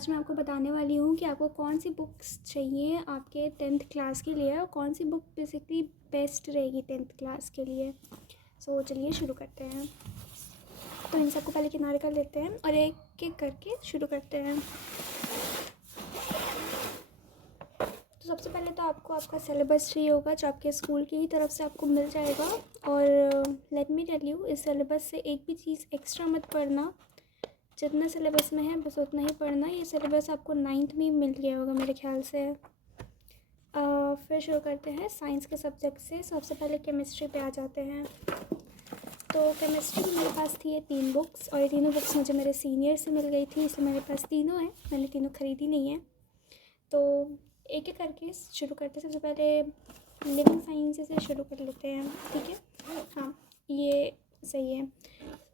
आज मैं आपको बताने वाली हूँ कि आपको कौन सी बुक्स चाहिए आपके 10th क्लास के लिए और कौन सी बुक बेसिकली बेस्ट रहेगी 10th क्लास के लिए। सो चलिए शुरू करते हैं। तो इन सबको पहले किनारे कर लेते हैं और एक एक करके शुरू करते हैं। तो सबसे पहले तो आपको आपका सिलेबस चाहिए होगा जो आपके स्कूल की ही तरफ से आपको मिल जाएगा। और लेट मी टेल यू, इस सिलेबस से एक भी चीज़ एक्स्ट्रा मत पढ़ना, जितना सिलेबस में है बस उतना ही पढ़ना। ये सिलेबस आपको 9th में ही मिल गया होगा मेरे ख्याल से। फिर शुरू करते हैं साइंस के सब्जेक्ट से। सबसे पहले केमिस्ट्री पे आ जाते हैं। तो केमिस्ट्री की मेरे पास थी ये 3 बुक्स और ये तीनों बुक्स मुझे मेरे सीनियर से मिल गई थी, इसलिए मेरे पास तीनों हैं। मैंने तीनों ख़रीदी नहीं है। तो एक एक करके शुरू करते हैं। सबसे पहले लिविंग साइंस से शुरू कर लेते हैं, ठीक है? हाँ, ये सही है।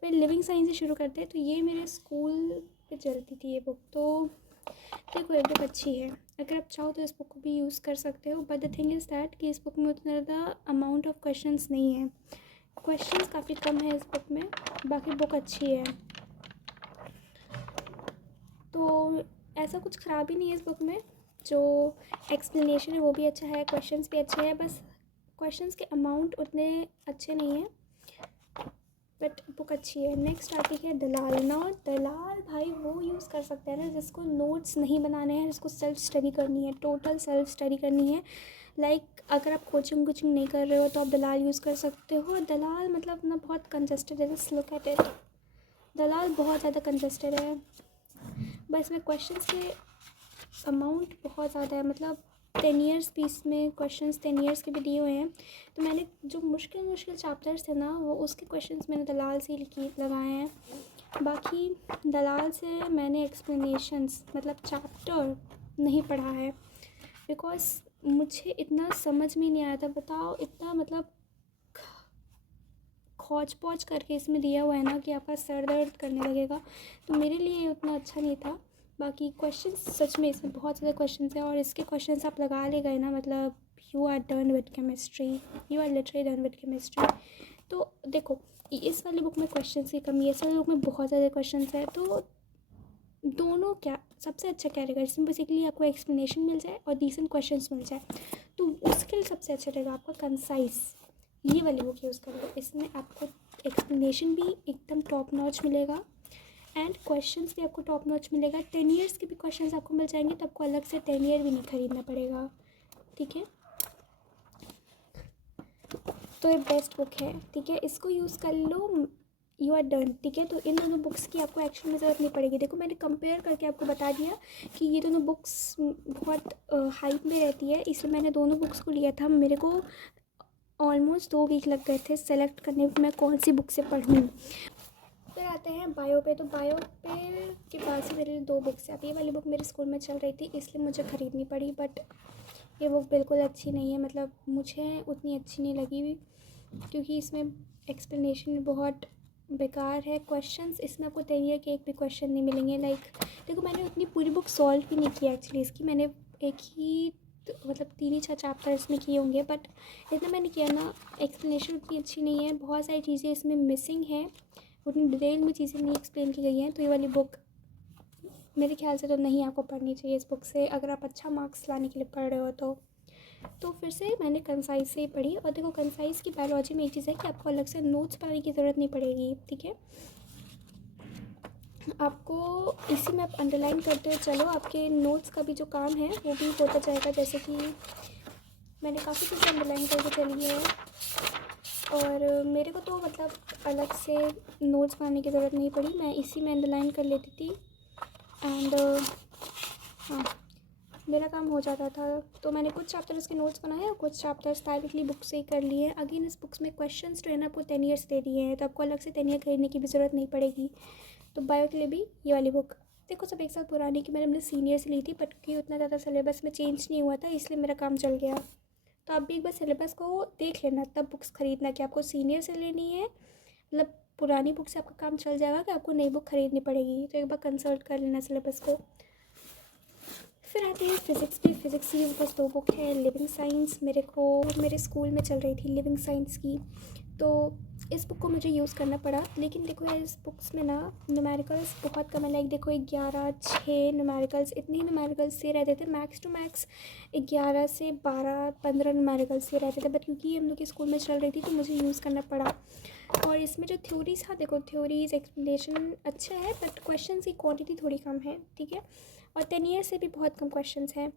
फिर लिविंग साइंस से शुरू करते हैं। तो ये मेरे स्कूल पे चलती थी ये बुक। तो देखो, ये बुक अच्छी है, अगर आप चाहो तो इस बुक को भी यूज़ कर सकते हो। But the thing is that कि इस बुक में उतना ज़्यादा अमाउंट ऑफ क्वेश्चंस नहीं है। क्वेश्चंस काफ़ी कम है इस बुक में, बाकी बुक अच्छी है। तो ऐसा कुछ ख़राबी नहीं है इस बुक में। जो एक्सप्लेनेशन है वो भी अच्छा है, क्वेश्चंस भी अच्छे हैं, बस क्वेश्चंस के अमाउंट उतने अच्छे नहीं हैं, बट बुक अच्छी है। नेक्स्ट आती है दलाल। ना दलाल भाई वो यूज़ कर सकते हैं ना जिसको नोट्स नहीं बनाने हैं, जिसको सेल्फ स्टडी करनी है, टोटल सेल्फ स्टडी करनी है। लाइक अगर आप कोचिंग नहीं कर रहे हो तो आप दलाल यूज़ कर सकते हो। दलाल मतलब ना बहुत कंजस्टेड है, जस्ट लुक एट इट। दलाल बहुत ज़्यादा कंजस्टेड है, बस में क्वेश्चंस के अमाउंट बहुत ज़्यादा है। मतलब 10 ईयर्स भी इसमें क्वेश्चंस 10 ईयर्स के भी दिए हुए हैं। तो मैंने जो मुश्किल चैप्टर्स थे ना, वो उसके क्वेश्चंस मैंने दलाल से ही लगाए हैं। बाकी दलाल से मैंने एक्सप्लेनेशंस मतलब चैप्टर नहीं पढ़ा है, बिकॉज मुझे इतना समझ में नहीं आया था। बताओ, इतना मतलब खौच पौच करके इसमें दिया हुआ है ना कि आपका सर दर्द करने लगेगा। तो मेरे लिए ये उतना अच्छा नहीं था। बाकी क्वेश्चंस सच में इसमें बहुत ज़्यादा क्वेश्चंस हैं और इसके क्वेश्चंस आप लगा ले गए ना, मतलब you are done with chemistry, you are literally done with chemistry. तो देखो, इस वाली बुक में क्वेश्चंस की कमी है, इस वाली बुक में बहुत ज़्यादा क्वेश्चंस है। तो दोनों क्या सबसे अच्छा क्या रहेगा, इसमें बेसिकली आपको एक्सप्लेनेशन मिल जाए और डिसेंट क्वेश्चंस मिल जाए, तो उसके लिए सबसे अच्छा रहेगा आपका कंसाइज ये वाली बुक यूज़ कर लो। इसमें आपको एक्सप्लेनेशन भी एकदम टॉप नॉच मिलेगा एंड क्वेश्चंस भी आपको टॉप नॉच मिलेगा। 10 ईयर्स के भी क्वेश्चंस आपको मिल जाएंगे, तो आपको अलग से 10 ईयर भी नहीं ख़रीदना पड़ेगा, ठीक है? तो ये बेस्ट बुक है, ठीक है? इसको यूज़ कर लो, यू आर डन, ठीक है? तो इन दोनों बुक्स की आपको एक्शन में ज़रूरत नहीं पड़ेगी। देखो, मैंने कंपेयर करके आपको बता दिया कि ये दोनों बुक्स बहुत हाइप में रहती है, इसलिए मैंने दोनों बुक्स को लिया था। मेरे को ऑलमोस्ट 2 वीक लग गए थे सेलेक्ट करने में मैं कौन सी बुक से पढ़ूँ। फिर आते हैं बायो पे। तो बायो पे के पास ही मेरे 2 बुक्स हैं। अब ये वाली बुक मेरे स्कूल में चल रही थी, इसलिए मुझे ख़रीदनी पड़ी, बट ये बुक बिल्कुल अच्छी नहीं है। मतलब मुझे उतनी अच्छी नहीं लगी क्योंकि इसमें एक्सप्लेनेशन बहुत बेकार है। क्वेश्चंस इसमें आपको 10 ईयर के एक भी क्वेश्चन नहीं मिलेंगे। लाइक देखो, मैंने उतनी पूरी बुक सॉल्व भी नहीं किया एक्चुअली इसकी। मैंने एक ही मतलब 3 ही 6 चैप्टर इसमें किए होंगे, बट इतना मैंने किया ना। एक्सप्लेनेशन उतनी अच्छी नहीं है, बहुत सारी चीज़ें इसमें मिसिंग हैं, उतनी डिटेल में चीज़ें नहीं एक्सप्लेन की गई हैं। तो ये वाली बुक मेरे ख्याल से तो नहीं आपको पढ़नी चाहिए इस बुक से, अगर आप अच्छा मार्क्स लाने के लिए पढ़ रहे हो तो फिर से मैंने कंसाइज से ही पढ़ी। और देखो, कंसाइज की बायोलॉजी में एक चीज़ है कि आपको अलग से नोट्स बनाने की ज़रूरत नहीं पड़ेगी, ठीक है? आपको इसी में आप अंडरलाइन करते हुए चलो, आपके नोट्स का भी जो काम है वो भी होता जाएगा। जैसे कि मैंने काफ़ी चीज़ें अंडरलाइन करके चली है और मेरे को तो मतलब अलग से नोट्स बनाने की ज़रूरत नहीं पड़ी, मैं इसी में अंडरलाइन कर लेती थी एंड हाँ, मेरा काम हो जाता था। तो मैंने कुछ चैप्टर्स के नोट्स बनाए और कुछ चैप्टर्स डायरेक्टली बुक से ही कर लिए। अगेन इस बुक्स में क्वेश्चंस जो है ना आपको 10 ईयर्स दे दिए हैं, तो आपको अलग से 10 ईयर खरीदने की भी ज़रूरत नहीं पड़ेगी। तो बायो के लिए भी ये वाली बुक देखो, सब एक साथ पुरानी की मैंने अपने सीनियर से ली थी, बट कि उतना ज़्यादा सिलेबस में चेंज नहीं हुआ था, इसलिए मेरा काम चल गया। तो आप भी एक बार सिलेबस को देख लेना, तब बुक्स ख़रीदना कि आपको सीनियर से लेनी है, मतलब पुरानी बुक से आपका काम चल जाएगा कि आपको नई बुक ख़रीदनी पड़ेगी। तो एक बार कंसल्ट कर लेना सिलेबस को। फिर आते हैं फिज़िक्स पे। फिज़िक्स की बस 2 बुक है। लिविंग साइंस मेरे स्कूल में चल रही थी लिविंग साइंस की, तो इस बुक को मुझे यूज़ करना पड़ा। लेकिन देखो यार, इस बुक्स में ना न्यूमेरिकल्स बहुत कम है। लाइक देखो 11, 6 न्यूमेरिकल्स, इतने ही न्यूमेरिकल्स से रहते थे। मैक्स टू मैक्स 11 से 12, 15 न्यूमेरिकल्स से रहते थे। बट क्योंकि हम लोग के स्कूल में चल रही थी तो मुझे यूज़ करना पड़ा। और इसमें जो थ्योरीज, हाँ देखो थ्योरीज एक्सप्लेनेशन अच्छा है, बट क्वेश्चन की क्वांटिटी थोड़ी कम है, ठीक है। और 10 ईयर से भी बहुत कम क्वेश्चन हैं।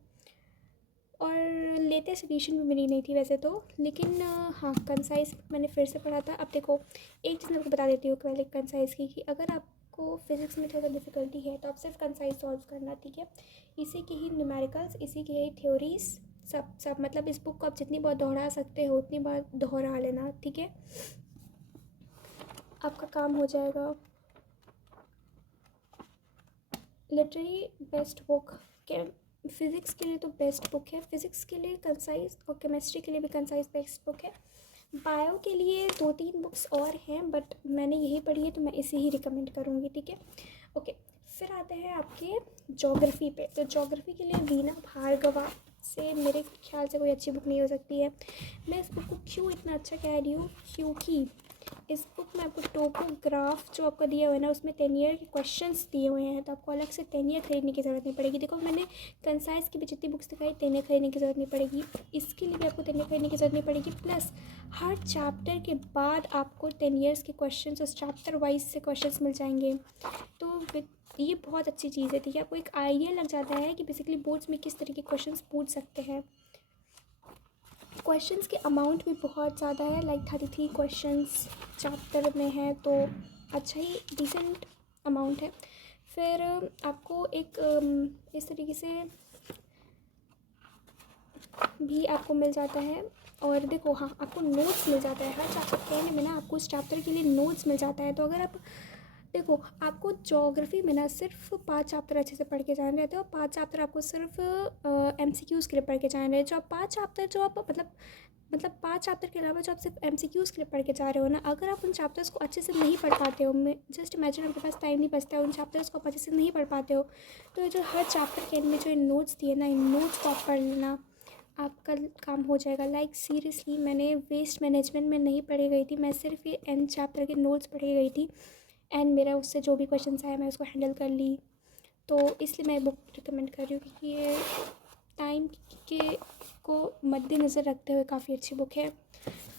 और लेटेस्ट एडिशन भी मिली नहीं थी वैसे तो, लेकिन हाँ कंसाइज मैंने फिर से पढ़ा था। अब देखो एक चीज़ मैं आपको बता देती हूँ पहले कंसाइज की, कि अगर आपको फिज़िक्स में थोड़ा डिफ़िकल्टी है तो आप सिर्फ कंसाइज सॉल्व करना, ठीक है। इसी के ही न्यूमेरिकल्स, इसी के ही थ्योरीज, सब मतलब इस बुक को आप जितनी बार दोहरा सकते हो उतनी बार दोहरा लेना, ठीक है। आपका काम हो जाएगा। लिटरली बेस्ट बुक के फिज़िक्स के लिए तो बेस्ट बुक है, फिज़िक्स के लिए कंसाइज और केमिस्ट्री के लिए भी कंसाइज बेस्ट बुक है। बायो के लिए 2-3 बुक्स और हैं, बट मैंने यही पढ़ी है तो मैं इसे ही रिकमेंड करूँगी, ठीक है। ओके, फिर आते हैं आपके ज्योग्राफी पे। तो ज्योग्राफी के लिए वीना भार्गवा से मेरे ख्याल से कोई अच्छी बुक नहीं हो सकती है। मैं इस बुक को क्यों इतना अच्छा कह रही हूँ, क्योंकि इस बुक में आपको टोपोग्राफ जो आपका दिया हुआ है ना, उसमें 10 ईयर के क्वेश्चंस दिए हुए हैं, तो आपको अलग से 10 ईयर खरीदने की ज़रूरत नहीं पड़ेगी। देखो मैंने कंसाइज की भी जितनी बुक्स दिखाई 10 ईयर खरीदने की ज़रूरत नहीं पड़ेगी, इसके लिए भी आपको 10 ईयर खरीदने की ज़रूरत नहीं पड़ेगी। प्लस हर चैप्टर के बाद आपको 10 ईयर्स के क्वेश्चन उस चैप्टर वाइज से क्वेश्चन मिल जाएंगे। तो ये बहुत अच्छी चीज़ है, ठीक है। आपको एक आइडिया लग जाता है कि बेसिकली बोर्ड्स में किस तरह के क्वेश्चन पूछ सकते हैं। क्वेश्चंस के अमाउंट भी बहुत ज़्यादा है, लाइक 33 क्वेश्चंस चैप्टर में है, तो अच्छा ही डिसेंट अमाउंट है। फिर आपको एक इस तरीके से भी आपको मिल जाता है। और देखो हाँ, आपको नोट्स मिल जाता है हर चैप्टर के में ना, आपको इस चैप्टर के लिए नोट्स मिल जाता है। तो अगर आप देखो, आपको ज्योग्राफी में ना सिर्फ 5 चैप्टर अच्छे से पढ़ के जाने रहते हो, 5 चैप्टर आपको सिर्फ MCQs के लिए पढ़ के जाने रहे। जो आप 5 चैप्टर जो आप मतलब 5 चैप्टर के अलावा जो आप सिर्फ MCQs के लिए पढ़ के जा रहे हो ना, अगर आप उन चैप्टर्स को अच्छे से नहीं पढ़ पाते हो, मैं जस्ट इमेजिन आपके पास टाइम नहीं बचता है, उन चैप्टर्स को आप अच्छे से नहीं पढ़ पाते हो, तो जो हर चैप्टर के एंड में जो नोट्स दिए ना, इन नोट्स को आप पढ़ लेना, आपका काम हो जाएगा। लाइक सीरियसली मैंने वेस्ट मैनेजमेंट में नहीं पढ़ी गई थी, मैं सिर्फ ये एंड चैप्टर के नोट्स पढ़ी गई थी, एंड मेरा उससे जो भी क्वेश्चन आया मैं उसको हैंडल कर ली। तो इसलिए मैं बुक रिकमेंड कर रही हूँ, क्योंकि ये टाइम के को मद्देनज़र रखते हुए काफ़ी अच्छी बुक है।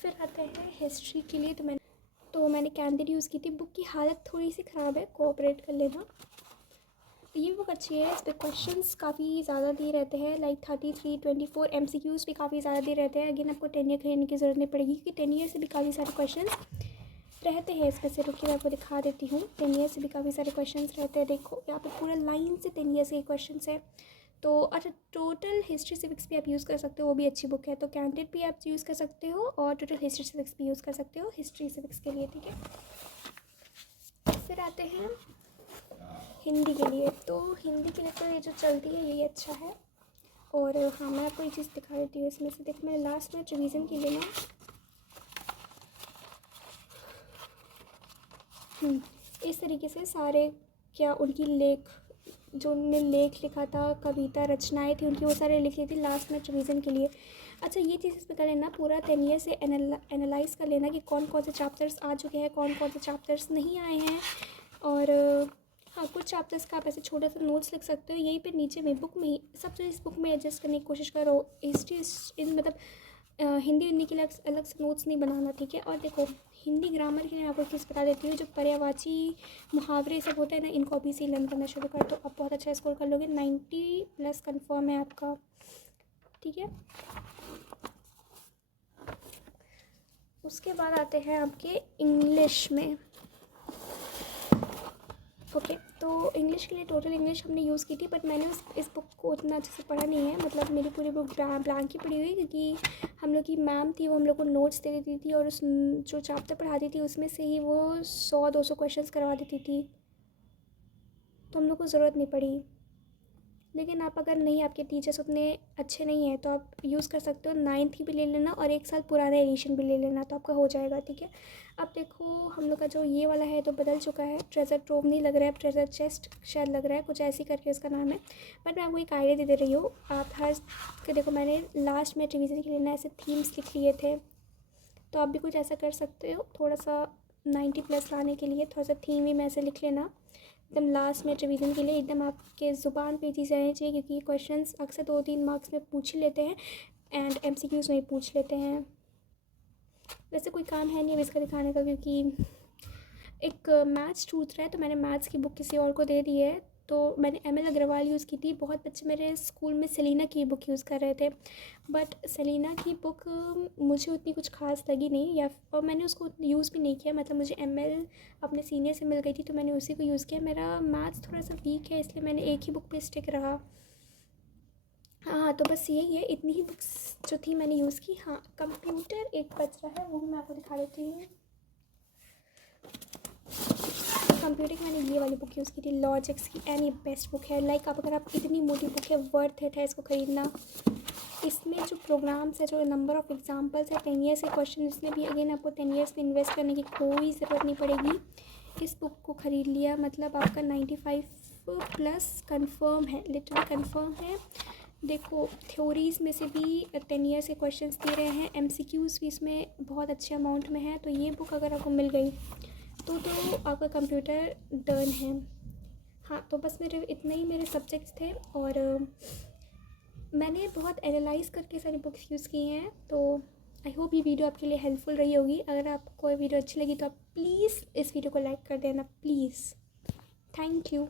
फिर आते हैं हिस्ट्री के लिए। तो मैंने कैंडिड यूज़ की थी। बुक की हालत थोड़ी सी ख़राब है, कोऑपरेट कर लेना। ये बुक अच्छी है, इस पर क्वेश्चंस काफ़ी ज़्यादा दिए रहते हैं, लाइक 33, 24 MCQs भी काफ़ी ज़्यादा दिए रहते हैं। अगेन आपको 10 ईयर खरीदने की ज़रूरत नहीं पड़ेगी, क्योंकि 10 ईयर से भी काफ़ी सारे क्वेश्चन रहते हैं इसमें से। रुकिए मैं आपको दिखा देती हूँ, 10 ईयर से भी काफ़ी सारे क्वेश्चंस रहते हैं। देखो यहाँ पे पूरा लाइन से 10 ईयर्स के क्वेश्चंस है। तो अच्छा, टोटल हिस्ट्री सिविक्स भी आप यूज़ कर सकते हो, वो भी अच्छी बुक है। तो कैंडिड भी आप यूज़ कर सकते हो और टोटल हिस्ट्री सिविक्स भी यूज़ कर सकते हो हिस्ट्री सिविक्स के लिए, ठीक है। फिर आते हैं हिंदी के लिए। तो हिंदी के लिए तो ये जो चलती है यही अच्छा है। और हाँ, मैं आपको एक चीज़ दिखा देती हूँ इसमें से। देखो मैंने लास्ट में रिवीजन के लिए ना इस तरीके से सारे क्या उनकी लेख, जो उन्होंने लेख लिखा था, कविता रचनाएं थी उनकी, वो सारे लिख ली थी लास्ट में रिवीजन के लिए। अच्छा, ये चीज़ इसमें कर लेना, पूरा 10 ईयर से एनालाइज़ कर लेना कि कौन कौन से चैप्टर्स आ चुके हैं, कौन कौन से चैप्टर्स नहीं आए हैं। और हाँ, कुछ चैप्टर्स का आप ऐसे छोटा सा नोट्स लिख सकते हो यहीं पे नीचे में, बुक में ही सब चीज़ इस बुक में एडजस्ट करने की कोशिश करो। हिस्ट्री इन मतलब हिंदी के लिए अलग से नोट्स नहीं बनाना, ठीक है। और देखो हिंदी ग्रामर के लिए आपको चीज़ बता देती हूँ, जो पर्यायवाची मुहावरे सब होते हैं ना, इनको अभी से लर्न करना शुरू कर दो, आप बहुत अच्छा स्कोर कर लोगे। 90+ कंफर्म है आपका, ठीक है। उसके बाद आते हैं आपके इंग्लिश में। ओके, तो इंग्लिश के लिए टोटल इंग्लिश हमने यूज़ की थी, बट मैंने इस बुक को उतना अच्छे से पढ़ा नहीं है। मतलब मेरी पूरी बुक ब्लैंक ही पड़ी हुई, क्योंकि हम लोग की मैम थी, वो हम लोग को नोट्स दे देती थी, और उस जो चैप्टर पढ़ाती थी उसमें से ही वो 100-200 क्वेश्चंस करवा देती थी, तो हम लोग को ज़रूरत नहीं पड़ी। लेकिन आप अगर नहीं, आपके टीचर्स उतने अच्छे नहीं हैं, तो आप यूज़ कर सकते हो 9th की भी ले लेना और 1 साल पुराना एडिशन भी ले लेना, तो आपका हो जाएगा, ठीक है। अब देखो हम लोग का जो ये वाला है तो बदल चुका है, ट्रेजर ट्रोव नहीं लग रहा है, अब ट्रेजर चेस्ट शायद लग रहा है, कुछ ऐसी करके उसका नाम है। बट मैं आपको एक आइडिया दे रही हूँ, आप हर के देखो मैंने लास्ट में रिवीजन के लिए ना ऐसे थीम्स लिख लिए थे, तो आप भी कुछ ऐसा कर सकते हो थोड़ा सा 90+ लाने के लिए। थोड़ा सा थीम ही में ऐसे लिख लेना एकदम लास्ट में रिवीजन के लिए, एकदम आपके ज़ुबान पे चीज़ें आनी चाहिए, क्योंकि क्वेश्चंस अक्सर 2-3 मार्क्स में पूछ ही लेते हैं एंड MCQs में ही पूछ लेते हैं। वैसे कोई काम है नहीं अब इसका दिखाने का, क्योंकि एक मैथ्स छूट रहा है तो मैंने मैथ्स की बुक किसी और को दे दी है। तो मैंने ML अग्रवाल यूज़ की थी। बहुत बच्चे मेरे स्कूल में सेलिना की बुक यूज़ कर रहे थे, बट सेलिना की बुक मुझे उतनी कुछ खास लगी नहीं, या और मैंने उसको यूज़ भी नहीं किया। मतलब मुझे ML अपने सीनियर से मिल गई थी तो मैंने उसी को यूज़ किया। मेरा मैथ्स थोड़ा सा वीक है इसलिए मैंने एक ही बुक पे स्टिक रहा। हाँ तो बस यही है, इतनी ही बुक्स जो थी मैंने यूज़ की। हाँ कंप्यूटर एक बच रहा है, वो भी मैं आपको दिखा देती हूँ। कंप्यूटर की मैंने ये वाली बुक यूज़ की थी, लॉजिक्स की, एंड ये बेस्ट बुक है। लाइक अगर आप इतनी मोटी बुक है, वर्थ इट है इसको ख़रीदना। इसमें जो प्रोग्राम्स है, जो नंबर ऑफ़ एग्जांपल्स है, 10 ईयर्स के क्वेश्चन, इसमें भी अगेन आपको 10 ईयर्स में इन्वेस्ट करने की कोई ज़रूरत नहीं पड़ेगी। इस बुक को ख़रीद लिया मतलब आपका 95+ कन्फर्म है, लिटरली कन्फर्म है। देखो थ्योरीज़ में से भी 10 ईयर्स के क्वेश्चंस दे रहे हैं, MCQs भी इसमें बहुत अच्छे अमाउंट में है। तो ये बुक अगर आपको मिल गई तो आपका कंप्यूटर डन है। हाँ तो बस मेरे इतने ही मेरे सब्जेक्ट्स थे, और मैंने बहुत एनालाइज करके सारी बुक्स यूज़ की हैं। तो आई होप ये वीडियो आपके लिए हेल्पफुल रही होगी। अगर आपको ये वीडियो अच्छी लगी तो आप प्लीज़ इस वीडियो को लाइक कर देना प्लीज़। Thank you.